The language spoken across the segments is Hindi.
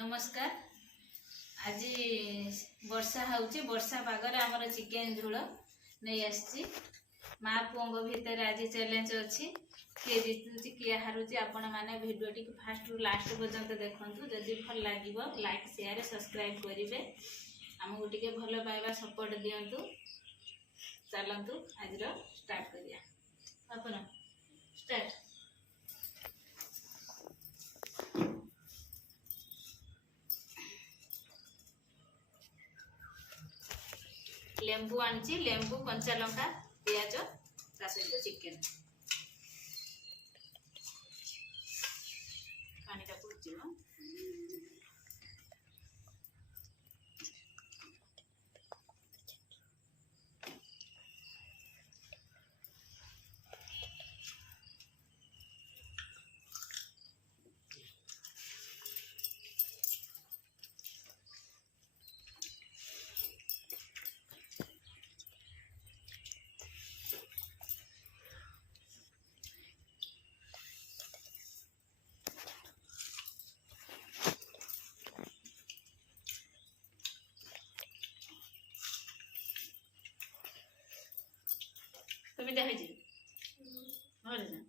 नमस्कार। आज वर्षा होउची वर्षा पागर आमर चिकेन झोल नहीं आसी माँ पुओं भितर आज चैलेंज अच्छी किए जीतुची किए हारुची आपण माने वीडियो टी फास्ट रु लास्ट पर्यंत देखंतु जदि भल लागिवो लाइक शेयर सब्सक्राइब करिवे हमहु टिके भल पाइबा सपोर्ट दियंतु। चलंतु आज रो स्टार्ट करिया अपन स्टार्ट। लेंबू आनी लेंबू कंचा लंका पियाज ता सहित चिकेन पानी टा पुजिनो তুমি দেখাইছি ভালো না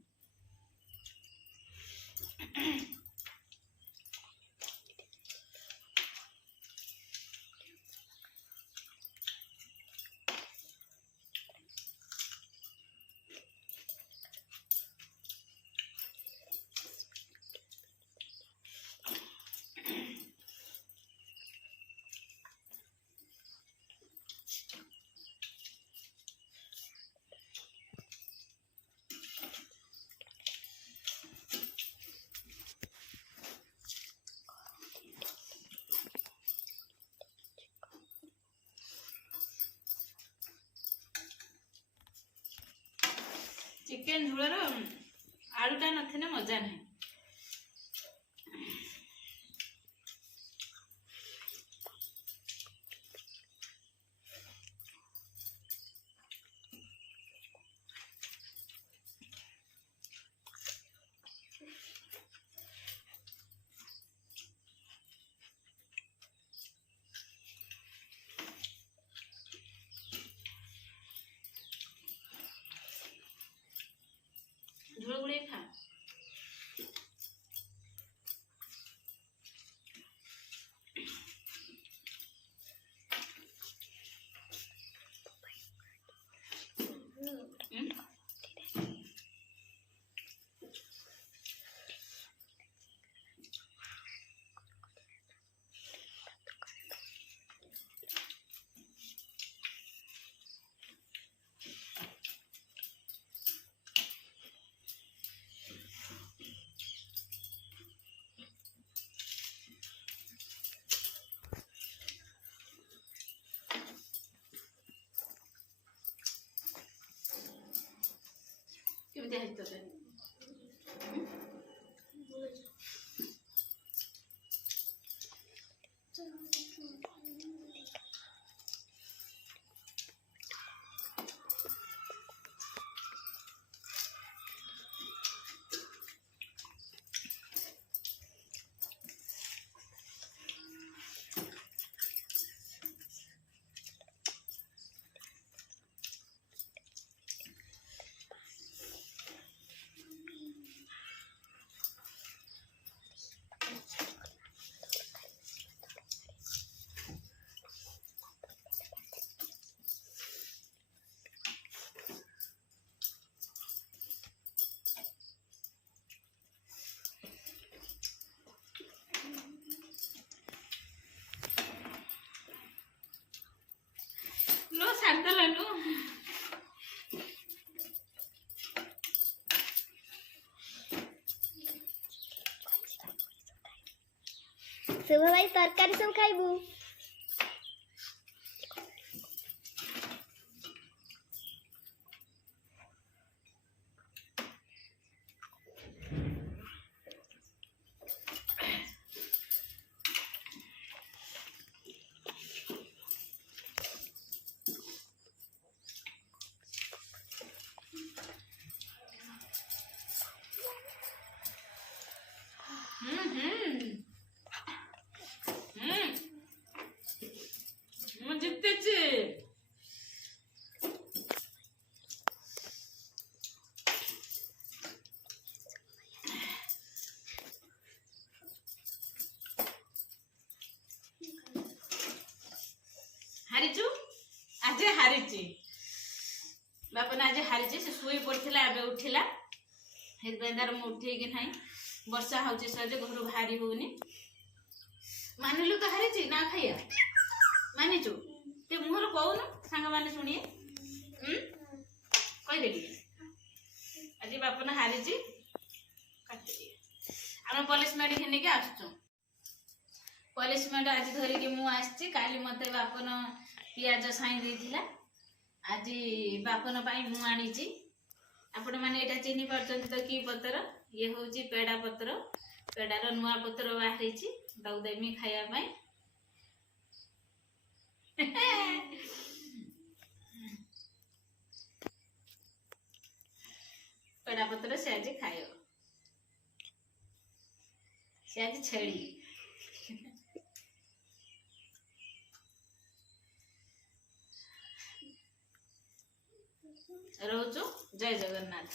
चिकेन झोलर आलूटा नथिने मजा नहीं। झोल गुड़े खा केमती है तो लो शांता लानु शुभ भाई तरकारी सब खाइबू। हारी बापन आज हारी से शुई पड़ा एवं उठिला तार मुठे कि ना वर्षा हूँ सहज घर बाहरी होनी मानिलु तो हारी ना खाइया मानिचु ते मुहर कौन सांग मैंने शुणिए कहीदेली आज बापन हारी आम पनिशमेंट घिनिक आसचु पनिशमेंट आज धरिकी मुझे काली मत बापन पियाज साई देथिला आज बापन मु आनी आपण मैंने यहाँ चिन्ह पार्टी तो कि पतर ये हूँ पेड़ा पत्र पेड़ार नुआ पत्र बाहरी देमी खायापाई पेड़ा पत्र से आज खाए से आज छेड़ी रोचु जय जगन्नाथ।